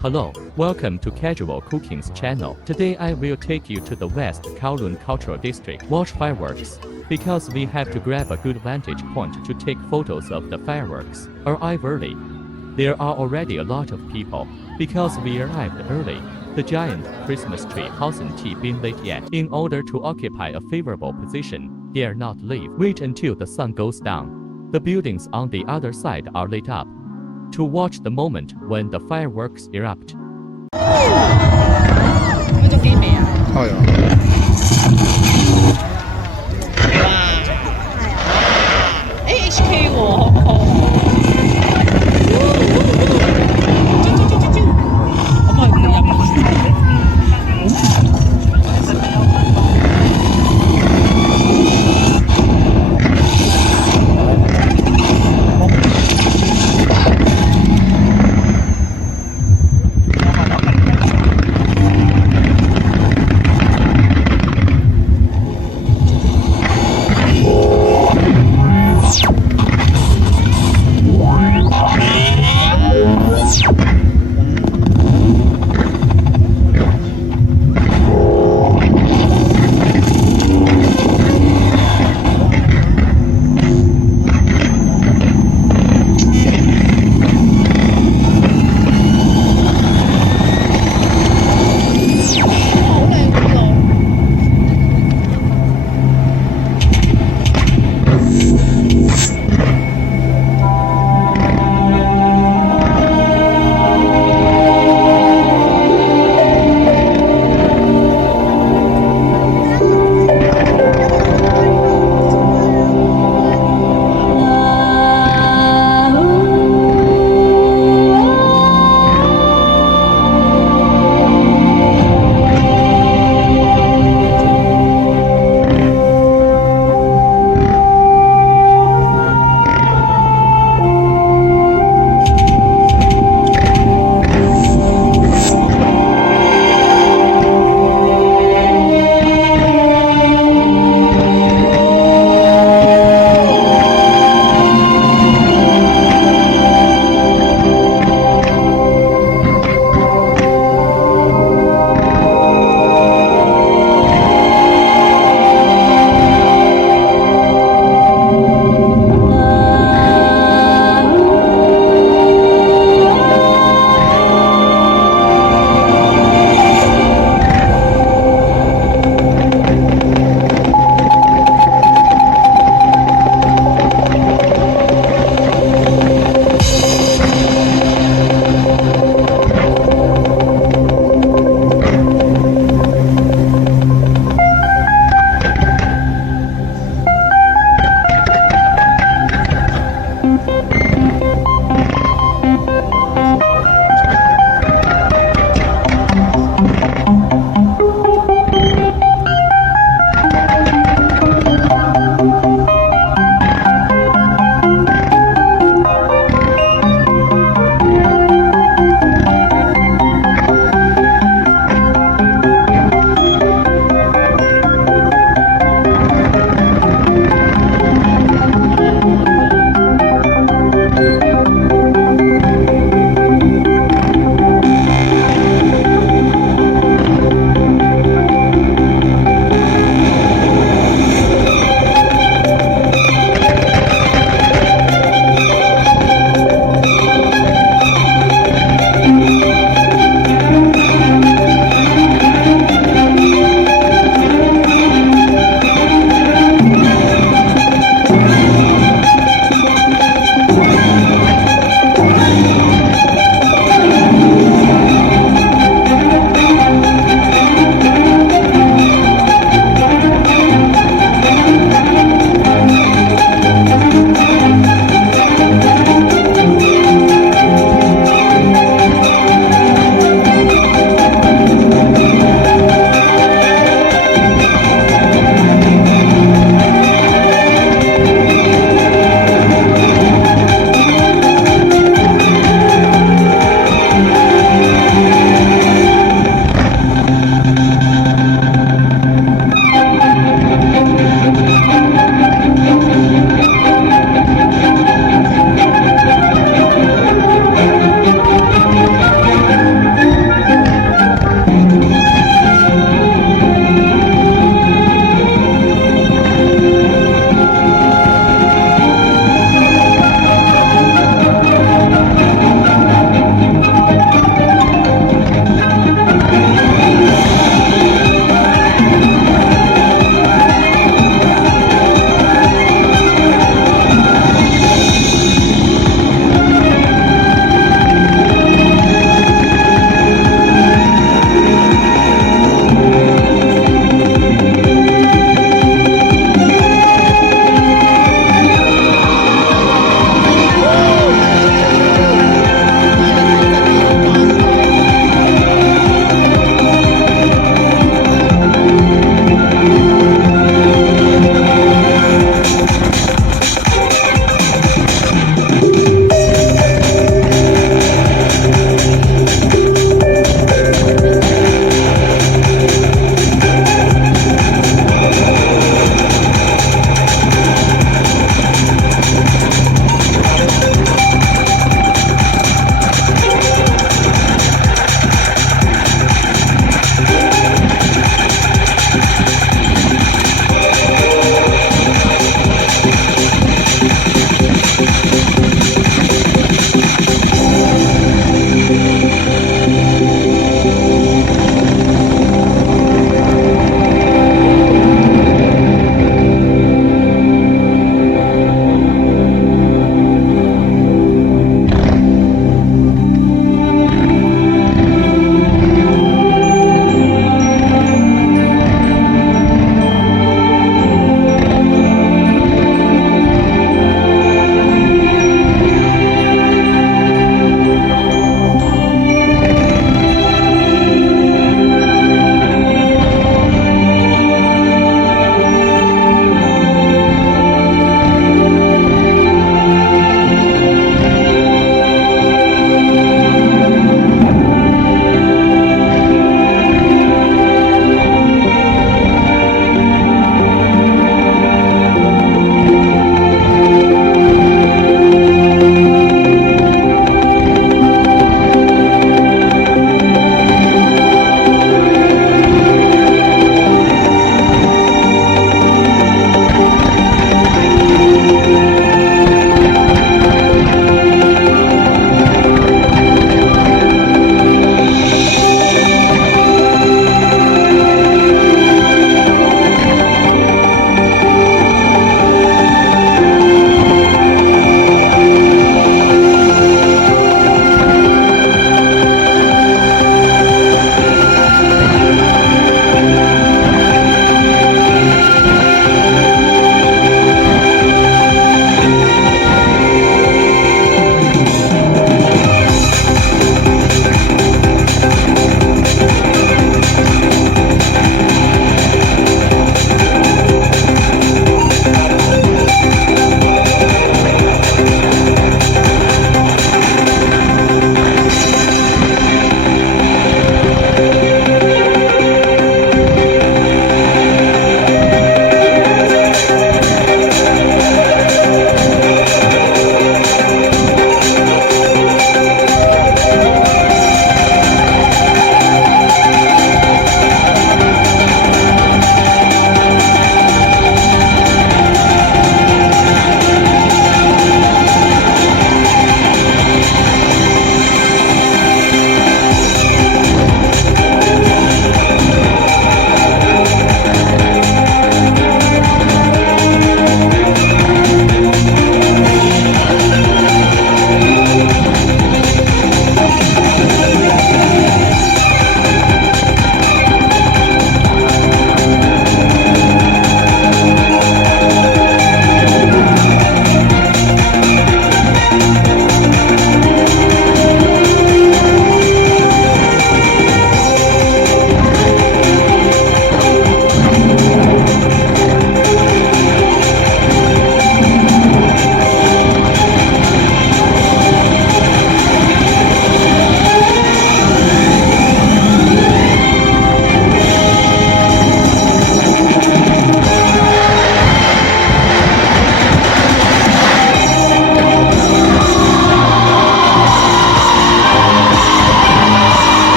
Hello, welcome to Casual Cooking's channel. Today I will take you to the West Kowloon Cultural District. Watch fireworks. Because we have to grab a good vantage point to take photos of the fireworks. Arrive early. There are already a lot of people. Because we arrived early, the giant Christmas tree hasn't been lit yet. In order to occupy a favorable position, dare not leave. Wait until the sun goes down. The buildings on the other side are lit up. To watch the moment when the fireworks erupt. 嗰種幾味啊？係啊，哇！HK 喎，可唔可以唔飲啊？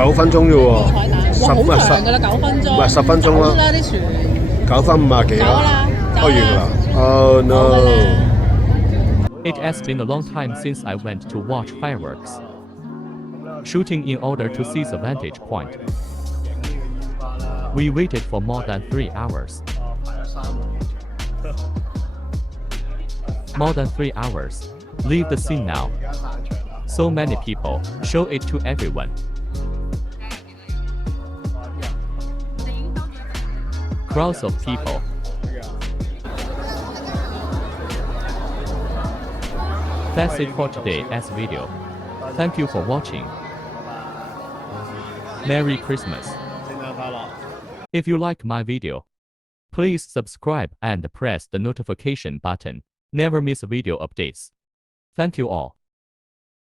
9分鐘啫喎，彩蛋，哇，好長㗎啦，9分鐘，唔係10分鐘啦，啦啲船， 9分50幾啦，走啦，開完㗎啦。Oh 好㗎 no！啦。It has been a long time since I went to watch fireworks. Shooting in order to see the vantage point. We waited for more than 3 hours. More than 3 hours. Leave the scene now. So many people. Show it to everyone. Crowds of people. That's it for today's video. Thank you for watching. Merry Christmas. If you like my video, please subscribe and press the notification button. Never miss video updates. Thank you all.